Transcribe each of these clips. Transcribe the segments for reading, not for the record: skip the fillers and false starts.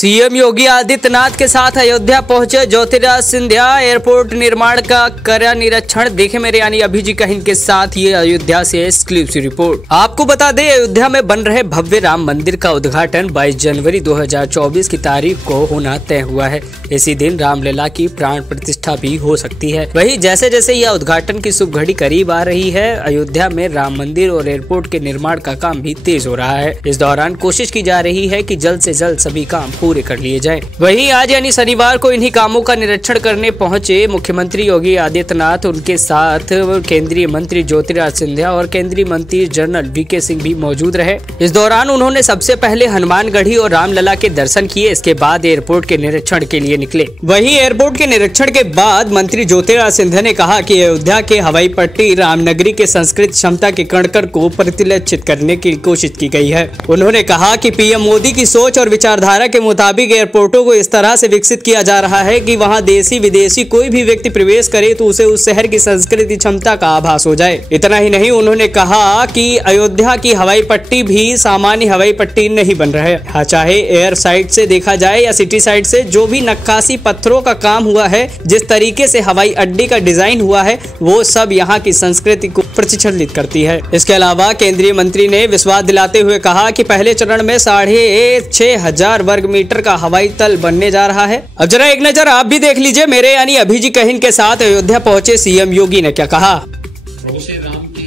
CM Yogi Adityanath के साथ अयोध्या पहुंचे ज्योतिराज सिंधिया। एयरपोर्ट निर्माण का करा निरीक्षण। देखे मेरे यानी अभिजीत कहिन के साथ ये अयोध्या से एक्सक्लूसिव रिपोर्ट। आपको बता दें, अयोध्या में बन रहे भव्य राम मंदिर का उद्घाटन 22 जनवरी 2024 की तारीख को होना तय हुआ है। इसी दिन रामलला की प्राण प्रतिष्ठा भी हो सकती है। वहीं जैसे जैसे यह उद्घाटन की शुभ घड़ी करीब आ रही है, अयोध्या में राम मंदिर और एयरपोर्ट के निर्माण का काम भी तेज हो रहा है। इस दौरान कोशिश की जा रही है कि जल्द से जल्द सभी काम पूरे कर लिए जाएं। वहीं आज यानी शनिवार को इन्हीं कामों का निरीक्षण करने पहुंचे मुख्यमंत्री योगी आदित्यनाथ। उनके साथ केंद्रीय मंत्री ज्योतिराज सिंधिया और केंद्रीय मंत्री जनरल वीके सिंह भी मौजूद रहे। इस दौरान उन्होंने सबसे पहले हनुमानगढ़ी और रामलला के दर्शन किए। इसके बाद एयरपोर्ट के निरीक्षण के लिए निकले। वहीं एयरपोर्ट के निरीक्षण के बाद मंत्री ज्योतिराज सिंधिया ने कहा कि अयोध्या के हवाई पट्टी रामनगरी के संस्कृत क्षमता के कण-कण को प्रतिलक्षित करने की कोशिश की गई है। उन्होंने कहा कि पीएम मोदी की सोच और विचारधारा के मुताबिक एयरपोर्टों को इस तरह से विकसित किया जा रहा है कि वहां देशी विदेशी कोई भी व्यक्ति प्रवेश करे तो उसे उस शहर की संस्कृति क्षमता का आभास हो जाए। इतना ही नहीं, उन्होंने कहा कि अयोध्या की हवाई पट्टी भी सामान्य हवाई पट्टी नहीं बन रहा है। चाहे एयर साइड से देखा जाए या सिटी साइड से, जो भी नक्काशी पत्थरों का काम हुआ है, जिस तरीके से हवाई अड्डे का डिजाइन हुआ है, वो सब यहाँ की संस्कृति को प्रतिच्छलित करती है। इसके अलावा केंद्रीय मंत्री ने विश्वास दिलाते हुए कहा कि पहले चरण में 6,500 वर्ग मीटर का हवाई तल बनने जा रहा है। अब जरा एक नजर आप भी देख लीजिए मेरे यानी अभिजीत कहिन के साथ अयोध्या पहुंचे सीएम योगी ने क्या कहा। प्रभु श्री राम की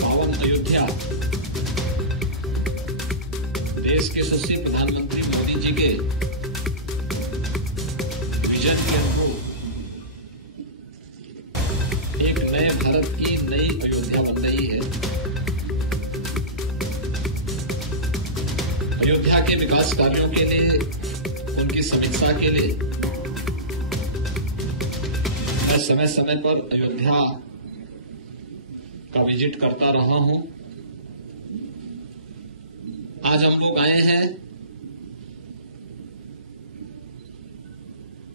पावन अयोध्या देश के यशस्वी प्रधानमंत्री मोदी जी के विजन के अनुरूप एक नए भारत की नई अयोध्या बन रही है। अयोध्या के विकास कार्यों के लिए, उनकी समीक्षा के लिए मैं समय समय पर अयोध्या का विजिट करता रहा हूं। आज हम लोग आए हैं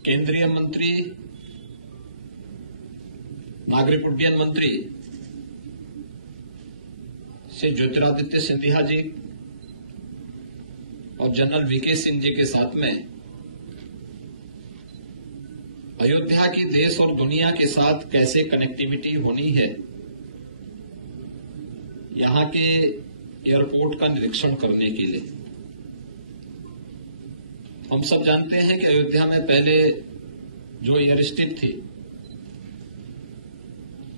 केंद्रीय मंत्री, नागरिक उड्डयन मंत्री श्री ज्योतिरादित्य सिंधिया जी और जनरल वीके सिंह जी के साथ में अयोध्या की देश और दुनिया के साथ कैसे कनेक्टिविटी होनी है, यहां के एयरपोर्ट का निरीक्षण करने के लिए। हम सब जानते हैं कि अयोध्या में पहले जो एयर स्ट्रिप थी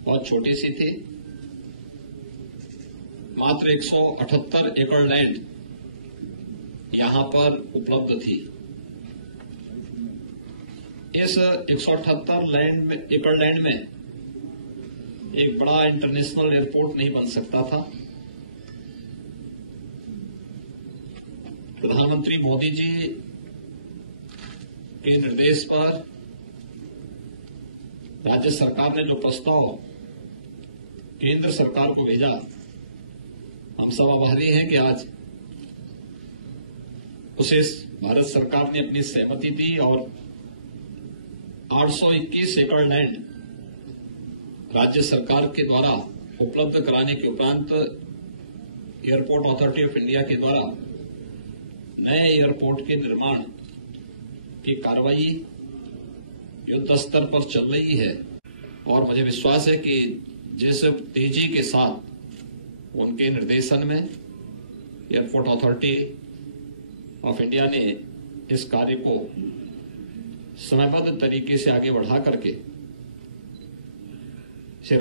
बहुत छोटी सी थी, मात्र 178 एकड़ लैंड यहां पर उपलब्ध थी। इस 178 एकड़ लैंड में एक बड़ा इंटरनेशनल एयरपोर्ट नहीं बन सकता था। प्रधानमंत्री मोदी जी के निर्देश पर राज्य सरकार ने जो प्रस्ताव केंद्र सरकार को भेजा, हम सब आभारी हैं कि आज उसे भारत सरकार ने अपनी सहमति दी और 821 एकड़ लैंड राज्य सरकार के द्वारा उपलब्ध कराने के उपरांत एयरपोर्ट अथॉरिटी ऑफ इंडिया के द्वारा नए एयरपोर्ट के निर्माण की कार्रवाई युद्ध स्तर पर चल रही है। और मुझे विश्वास है कि जिस तेजी के साथ उनके निर्देशन में एयरपोर्ट अथॉरिटी ऑफ इंडिया ने इस कार्य को समयबद्ध तरीके से आगे बढ़ा करके श्री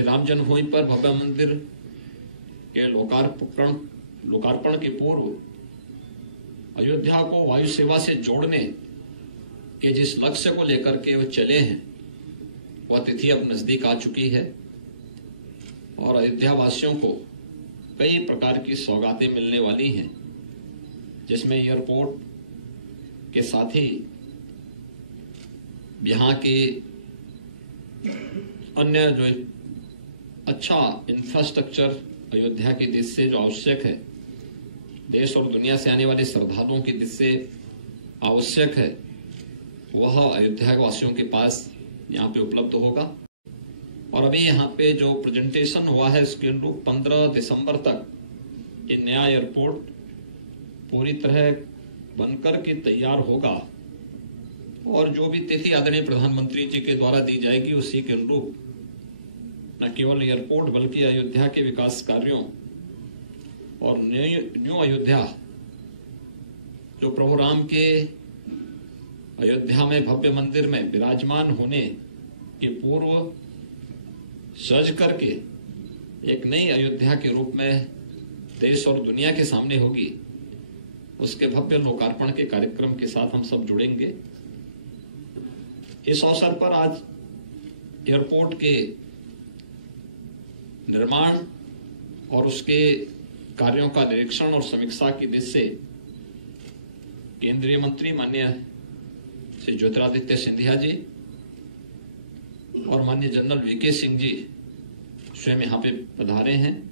राम जन्मभूमि पर भव्य मंदिर के लोकार्पण के पूर्व अयोध्या को वायु सेवा से जोड़ने के जिस लक्ष्य को लेकर के वो चले हैं, वह तिथि अब नजदीक आ चुकी है और अयोध्या वासियों को कई प्रकार की सौगातें मिलने वाली हैं, जिसमें एयरपोर्ट के साथ ही यहाँ के अन्य जो अच्छा इंफ्रास्ट्रक्चर अयोध्या की दृष्टि से जो आवश्यक है, देश और दुनिया से आने वाले श्रद्धालुओं की दृष्टि से आवश्यक है, वह अयोध्या वासियों के पास यहाँ पे उपलब्ध होगा। और अभी यहाँ पे जो प्रेजेंटेशन हुआ है उसके अनुरूप 15 दिसंबर तक ये नया एयरपोर्ट पूरी तरह बनकर के तैयार होगा और जो भी तिथि आदरणीय प्रधानमंत्री जी के द्वारा दी जाएगी उसी के अनुरूप न केवल एयरपोर्ट बल्कि अयोध्या के विकास कार्यों और न्यू अयोध्या जो प्रभु राम के अयोध्या में भव्य मंदिर में विराजमान होने के पूर्व सज करके एक नई अयोध्या के रूप में देश और दुनिया के सामने होगी, उसके भव्य लोकार्पण के कार्यक्रम के साथ हम सब जुड़ेंगे। इस अवसर पर आज एयरपोर्ट के निर्माण और उसके कार्यों का निरीक्षण और समीक्षा की दृष्टि से केंद्रीय मंत्री माननीय श्री ज्योतिरादित्य सिंधिया जी और माननीय जनरल वीके सिंह जी स्वयं यहाँ पे पधारे हैं।